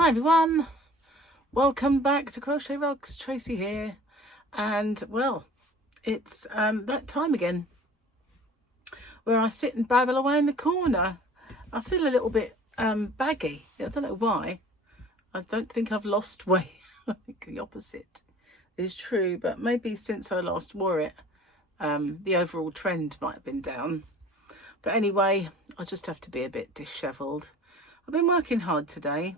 Hi everyone, welcome back to Crochet Rocks. Tracy here, and well, it's that time again where I sit and babble away in the corner. I feel a little bit baggy. I don't know why. I don't think I've lost weight. I think the opposite is true, but maybe since I last wore it, the overall trend might have been down. But anyway, I just have to be a bit dishevelled. I've been working hard today.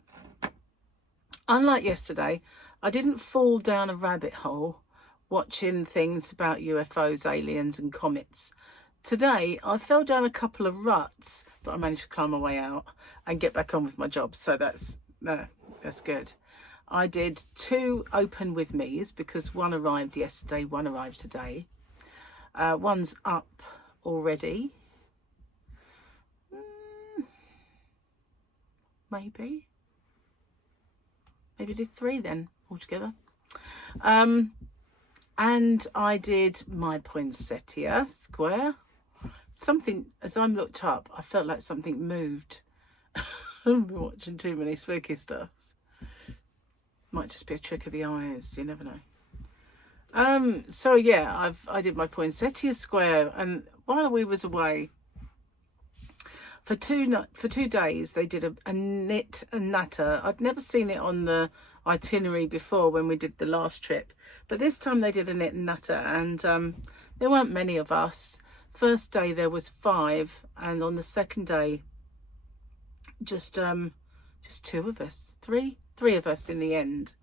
Unlike yesterday, I didn't fall down a rabbit hole watching things about UFOs, aliens and comets. Today, I fell down a couple of ruts, but I managed to climb my way out and get back on with my job. So that's good. I did 2 open with me's because one arrived yesterday, one arrived today. One's up already. Maybe did 3 then altogether. And I did my poinsettia square. Something, as I looked up, I felt like something moved. I've been watching too many spooky stuffs. Might just be a trick of the eyes, you never know. So yeah, I did my poinsettia square, and while we was away for 2 days, they did a knit and natter. I'd never seen it on the itinerary before when we did the last trip, but this time they did a knit and natter, and there weren't many of us. First day there was 5, and on the second day just 2 of us, three of us in the end,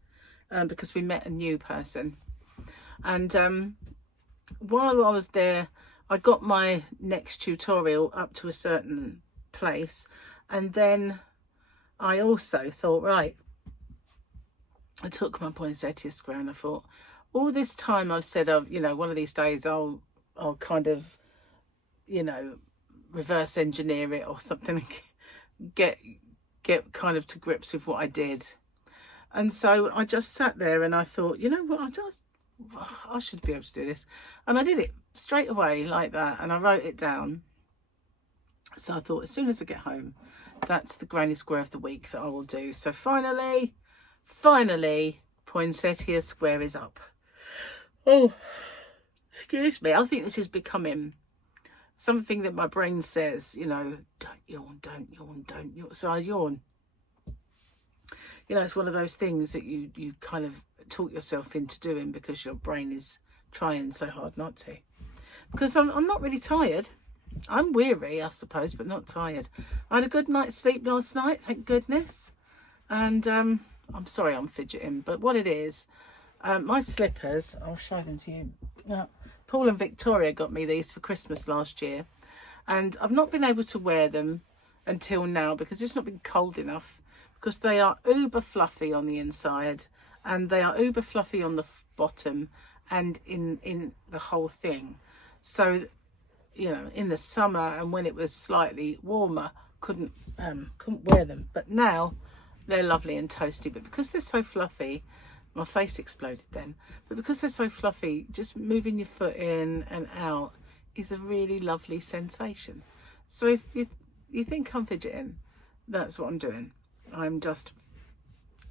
because we met a new person. And while I was there, I got my next tutorial up to a certain place, and then I also thought, right, I took my poinsettia square and I thought, all this time I've said, you know, one of these days I'll kind of, you know, reverse engineer it or something, get kind of to grips with what I did. And so I just sat there and I thought, you know what, I should be able to do this. And I did it straight away like that, and I wrote it down. So I thought, as soon as I get home, that's the granny square of the week that I will do. So finally, poinsettia square is up. Oh, excuse me. I think this is becoming something that my brain says, you know, don't yawn, don't yawn, don't yawn. So I yawn. You know, it's one of those things that you kind of talk yourself into doing because your brain is trying so hard not to. Because I'm not really tired. I'm weary, I suppose, but not tired. I had a good night's sleep last night, thank goodness. And I'm sorry I'm fidgeting, but what it is, my slippers, I'll show them to you. Paul and Victoria got me these for Christmas last year, and I've not been able to wear them until now because it's not been cold enough, because they are uber fluffy on the inside and they are uber fluffy on the bottom and in the whole thing. So, you know, in the summer and when it was slightly warmer, couldn't wear them. But now they're lovely and toasty. But because they're so fluffy, my face exploded then. But because they're so fluffy, just moving your foot in and out is a really lovely sensation. So if you think I'm fidgeting, that's what I'm doing. I'm just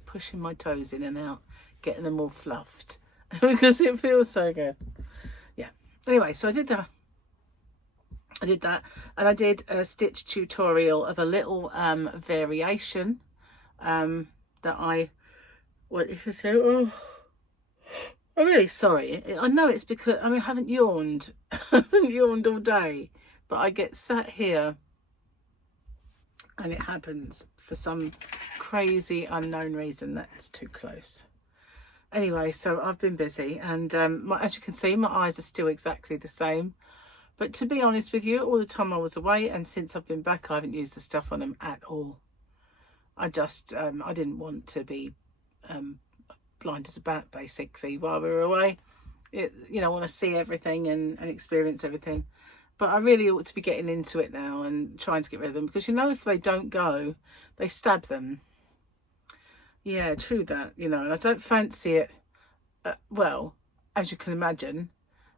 pushing my toes in and out, getting them all fluffed because it feels so good. Yeah. Anyway, so I did that, and I did a stitch tutorial of a little variation that I I'm really sorry. I know it's because I haven't yawned. I haven't yawned all day, but I get sat here and it happens for some crazy unknown reason. That's too close. Anyway, so I've been busy, and as you can see, my eyes are still exactly the same. But to be honest with you, all the time I was away and since I've been back, I haven't used the stuff on them at all. I just, I didn't want to be blind as a bat, basically, while we were away. You know, I want to see everything and experience everything. But I really ought to be getting into it now and trying to get rid of them, because, you know, if they don't go, they stab them. Yeah, true that, you know, and I don't fancy it. Well, as you can imagine,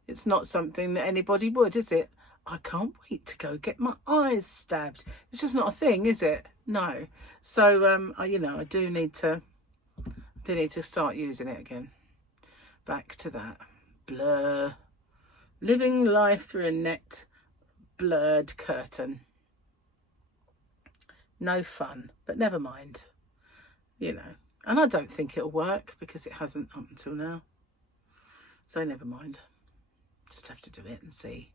it's not something that anybody would, is it? I can't wait to go get my eyes stabbed. It's just not a thing, is it? No. So I, you know, I do need to start using it again. Back to that blur, living life through a net blurred curtain. No fun, but never mind, you know. And I don't think it'll work because it hasn't up until now. So never mind. Just have to do it and see.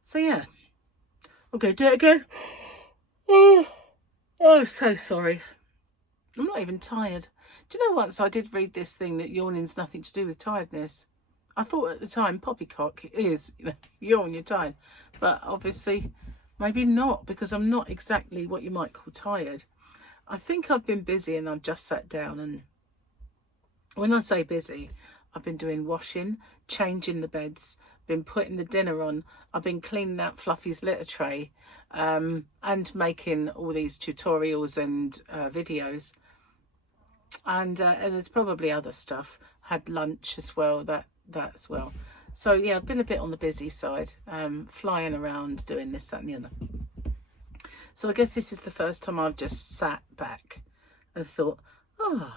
So yeah, I'll go do it again. Oh, I'm so sorry. I'm not even tired. Do you know, once I did read this thing that yawning's nothing to do with tiredness. I thought at the time poppycock is, you know, yawn, you're tired. But obviously maybe not, because I'm not exactly what you might call tired. I think I've been busy and I've just sat down, and when I say busy, I've been doing washing, changing the beds, been putting the dinner on, I've been cleaning out Fluffy's litter tray, and making all these tutorials and videos. And there's probably other stuff. Had lunch as well, that as well. So yeah, I've been a bit on the busy side, flying around doing this, that and the other. So I guess this is the first time I've just sat back and thought, oh,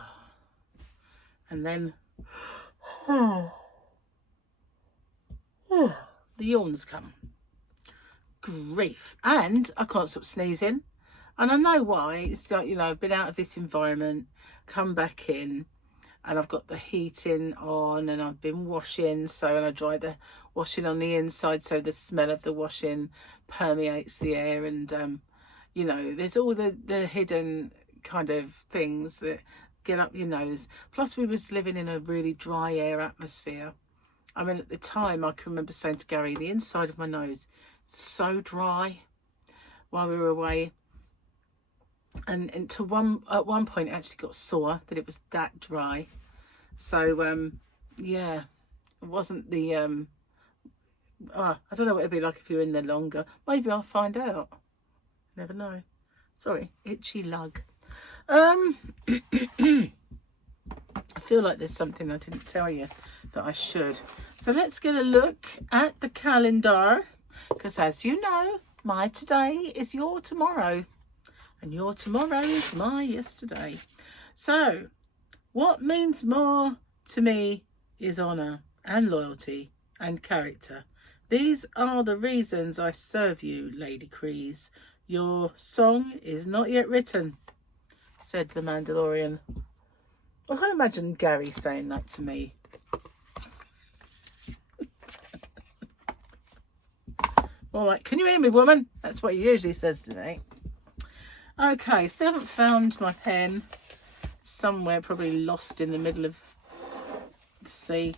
and then the yawns come. Grief. And I can't stop sneezing. And I know why. It's like, you know, I've been out of this environment, come back in, and I've got the heating on, and I've been washing. So, and I dry the washing on the inside, so the smell of the washing permeates the air. And, you know, there's all the hidden kind of things that get up your nose. Plus, we was living in a really dry air atmosphere. I mean, at the time, I can remember saying to Gary, the inside of my nose, so dry while we were away. And at one point it actually got sore that it was that dry. So yeah, it wasn't the I don't know what it'd be like if you're in there longer. Maybe I'll find out. Never know. Sorry, itchy lug. I feel like there's something I didn't tell you that I should. So let's get a look at the calendar, because as you know, my today is your tomorrow. And your tomorrow is my yesterday. So, what means more to me is honour and loyalty and character. These are the reasons I serve you, Lady Crease. Your song is not yet written, said the Mandalorian. I can't imagine Gary saying that to me. More like, can you hear me, woman? That's what he usually says to me. Okay, still haven't found my pen. Somewhere, probably lost in the middle of the sea.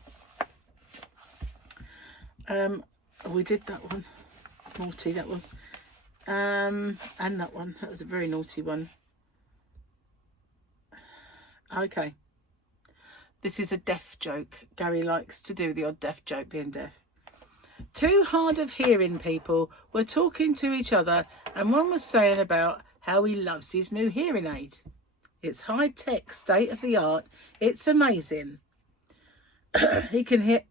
We did that one. Naughty, that was. And that one. That was a very naughty one. Okay. This is a deaf joke. Gary likes to do the odd deaf joke, being deaf. Two hard of hearing people were talking to each other, and one was saying about how he loves his new hearing aid. It's high-tech, state-of-the-art. It's amazing. He can hear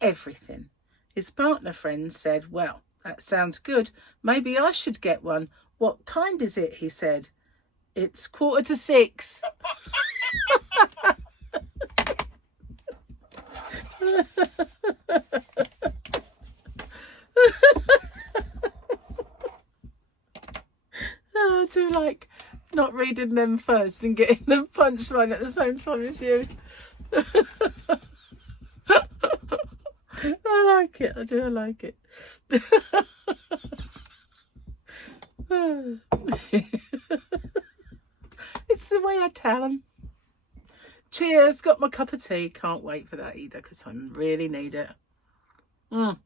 everything. His partner friend said, well, that sounds good. Maybe I should get one. What kind is it? He said. It's 5:45. I do like not reading them first and getting the punchline at the same time as you. I like it. I do like it. It's the way I tell them. Cheers. Got my cup of tea. Can't wait for that either, because I really need it. I've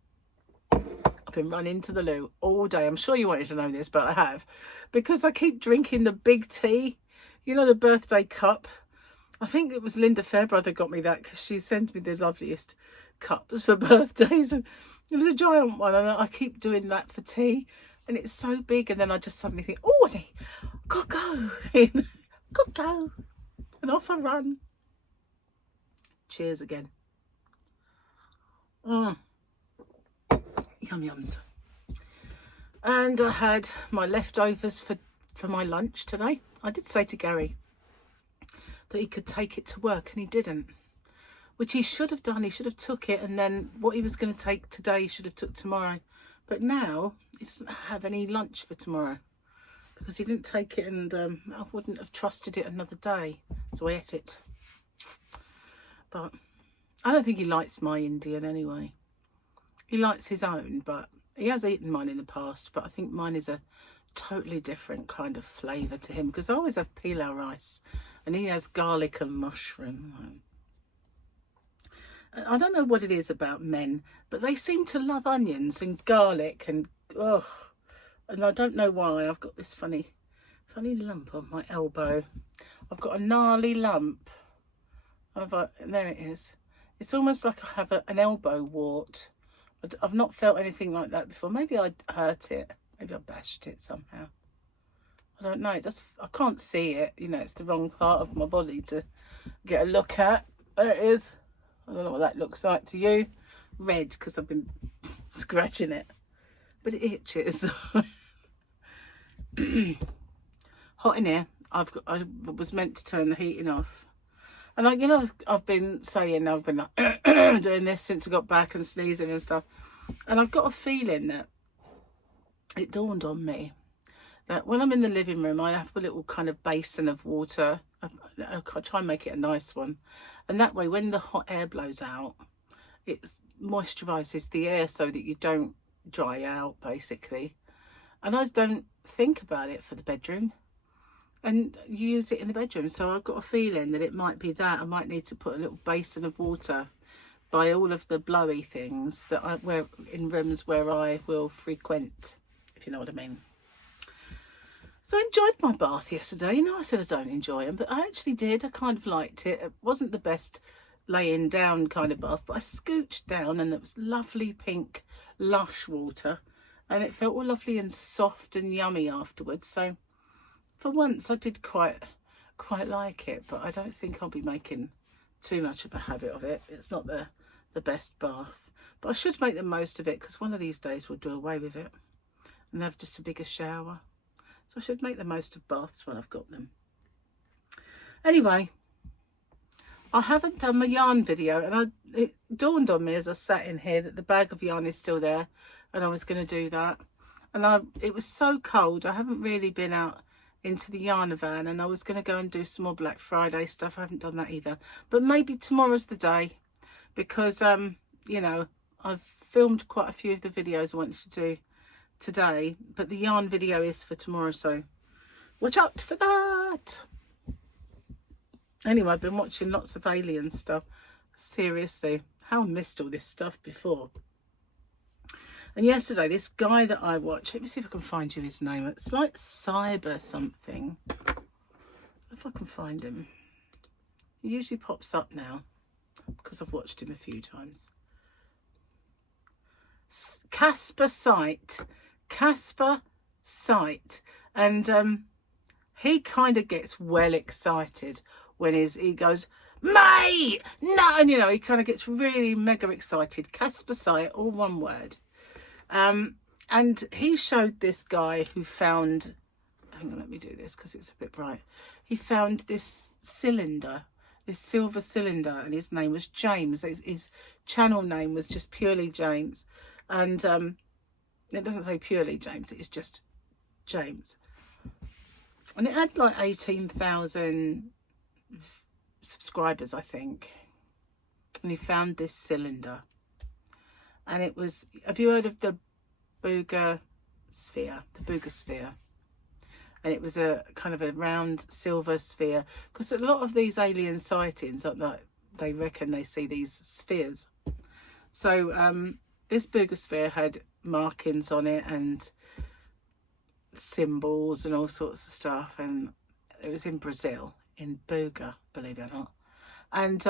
been running to the loo all day. I'm sure you wanted to know this, but I have. Because I keep drinking the big tea. You know, the birthday cup. I think it was Linda Fairbrother got me that, because she sent me the loveliest cups for birthdays. And it was a giant one. And I keep doing that for tea. And it's so big. And then I just suddenly think, oh, gotta go. Gotta go. And off I run. Cheers again. Yum yums. And I had my leftovers for for my lunch today. I did say to Gary that he could take it to work, and he didn't, which he should have done. He should have took it, and then what he was going to take today he should have took tomorrow. But now he doesn't have any lunch for tomorrow because he didn't take it, and I wouldn't have trusted it another day, so I ate it. But I don't think he likes my Indian anyway. He likes his own, but he has eaten mine in the past, but I think mine is a totally different kind of flavour to him, because I always have pilau rice and he has garlic and mushroom. I don't know what it is about men, but they seem to love onions and garlic, and and I don't know why. I've got this funny lump on my elbow. I've got a gnarly lump. There it is. It's almost like I have an elbow wart. I've not felt anything like that before. Maybe I hurt it. Maybe I bashed it somehow. I don't know. I can't see it. You know, it's the wrong part of my body to get a look at. There it is. I don't know what that looks like to you. Red, because I've been scratching it. But it itches. Hot in here. I was meant to turn the heating off. And I've been saying, I've been like doing this since I got back and sneezing and stuff. And I've got a feeling that it dawned on me that when I'm in the living room, I have a little kind of basin of water. I try and make it a nice one. And that way, when the hot air blows out, it moisturises the air so that you don't dry out, basically. And I don't think about it for the bedroom. And use it in the bedroom. So I've got a feeling that it might be that. I might need to put a little basin of water by all of the blowy things that in rooms where I will frequent, if you know what I mean. So I enjoyed my bath yesterday. You know, I said I don't enjoy them, but I actually did. I kind of liked it. It wasn't the best laying down kind of bath, but I scooched down and there was lovely pink lush water, and it felt all lovely and soft and yummy afterwards. So for once I did quite like it, but I don't think I'll be making too much of a habit of it. It's not the best bath, but I should make the most of it, because one of these days we'll do away with it and have just a bigger shower. So I should make the most of baths when I've got them. Anyway, I haven't done my yarn video, and it dawned on me as I sat in here that the bag of yarn is still there, and I was going to do that. And it was so cold, I haven't really been out into the yarn van, and I was going to go and do some more Black Friday stuff. I haven't done that either, but maybe tomorrow's the day, because you know, I've filmed quite a few of the videos I wanted to do today, but the yarn video is for tomorrow, so watch out for that. Anyway, I've been watching lots of alien stuff. Seriously, how I missed all this stuff before. And yesterday, this guy that I watch, let me see if I can find you his name. It's like Cyber something. If I can find him. He usually pops up now because I've watched him a few times. Casper Sight. And he kind of gets well excited when he goes, mate, no, and you know, he kind of gets really mega excited. Casper Sight, all one word. And he showed this guy who found, hang on, let me do this because it's a bit bright. He found this cylinder, this silver cylinder, and his name was James. His channel name was just purely James. And it doesn't say purely James, it's just James. And it had like 18,000 subscribers, I think. And he found this cylinder. And it was, have you heard of the Booger sphere? The Booger sphere. And it was a kind of a round silver sphere. Because a lot of these alien sightings, like, they reckon they see these spheres. So this Booger sphere had markings on it and symbols and all sorts of stuff. And it was in Brazil, in Booger, believe it or not. And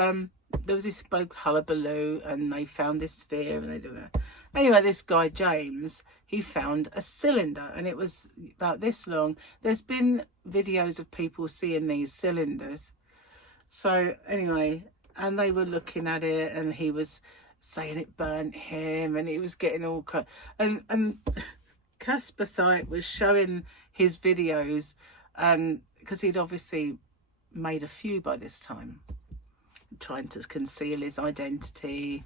there was this big hullabaloo, and they found this sphere, and they do that. Anyway, this guy James, he found a cylinder, and it was about this long. There's been videos of people seeing these cylinders. So anyway, and they were looking at it, and he was saying it burnt him, and he was getting all cut. And Casper Sight was showing his videos, and because he'd obviously made a few by this time, trying to conceal his identity,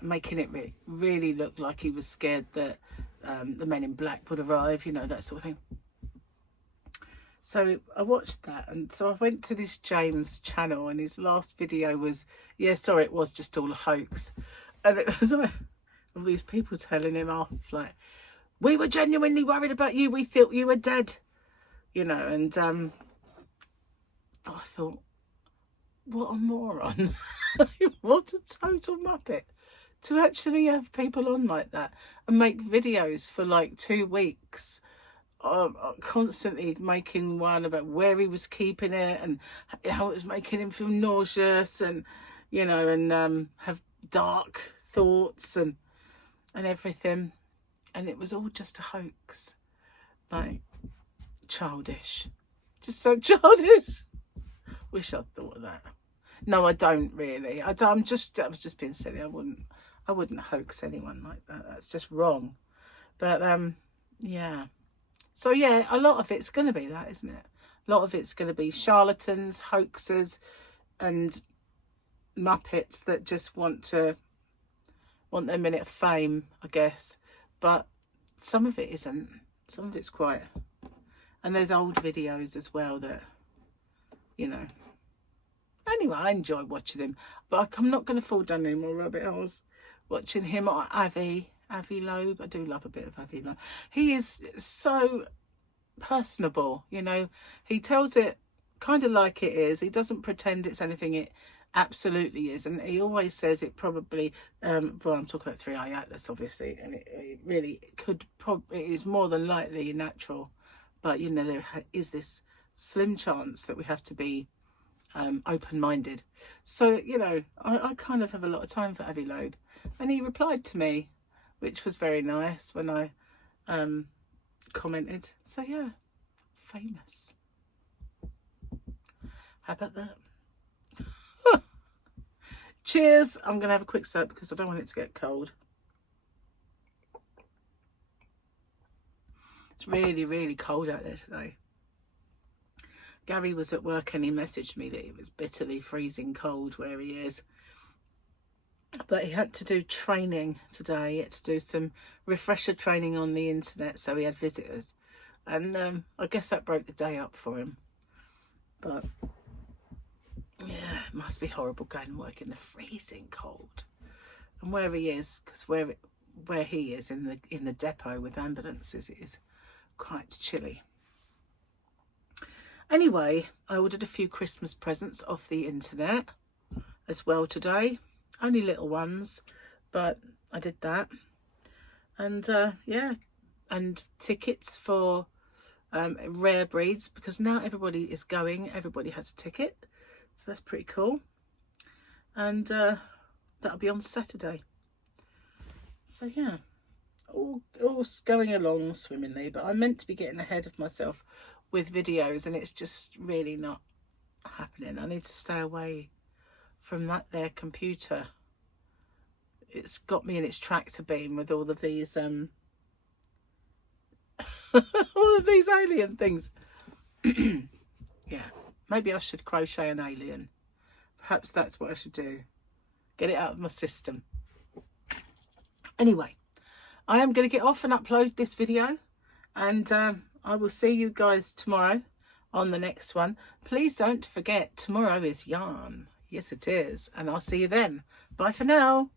making it really look like he was scared that the men in black would arrive, you know, that sort of thing. So I watched that, and so I went to this James channel, and his last video was, yeah, sorry, it was just all a hoax. And it was like all these people telling him off, like, we were genuinely worried about you, we thought you were dead, you know. And I thought, what a moron. What a total muppet to actually have people on like that and make videos for like 2 weeks, constantly making one about where he was keeping it and how it was making him feel nauseous, and you know, and have dark thoughts and everything. And it was all just a hoax. Like, childish, just so childish. Wish I'd thought of that. No, I don't really. I was just being silly. I wouldn't hoax anyone like that. That's just wrong. But yeah. So yeah, a lot of it's going to be that, isn't it? A lot of it's going to be charlatans, hoaxers, and muppets that just want their minute of fame, I guess. But some of it isn't. Some of it's quite. And there's old videos as well that, you know. Anyway, I enjoy watching him, but I'm not going to fall down any more rabbit holes watching him or Avi Loeb. I do love a bit of Avi Loeb. He is so personable, you know. He tells it kind of like it is. He doesn't pretend it's anything it absolutely is, and he always says it probably. Well, I'm talking about 3i Atlas, obviously, and it really could probably, it is more than likely natural, but you know, there is this slim chance that we have to be open-minded. So, you know, I kind of have a lot of time for Avi Loeb, and he replied to me, which was very nice when I commented. So yeah, famous. How about that? Cheers. I'm gonna have a quick sip because I don't want it to get cold. It's really, really cold out there today. Gary was at work and he messaged me that it was bitterly freezing cold where he is. But he had to do training today. He had to do some refresher training on the internet, so he had visitors. And I guess that broke the day up for him. But yeah, it must be horrible going and work in the freezing cold. And where he is, because where he is in the depot with ambulances, it is quite chilly. Anyway, I ordered a few Christmas presents off the internet as well today. Only little ones, but I did that. And yeah, and tickets for rare breeds, because now everybody is going, everybody has a ticket. So that's pretty cool. And that'll be on Saturday. So yeah, all going along swimmingly, but I meant to be getting ahead of myself with videos, and it's just really not happening. I need to stay away from that there computer. It's got me in its tractor beam with all of these all of these alien things. Yeah, maybe I should crochet an alien. Perhaps that's what I should do. Get it out of my system. Anyway, I am going to get off and upload this video, and I will see you guys tomorrow on the next one. Please don't forget, tomorrow is yarn. Yes, it is. And I'll see you then. Bye for now.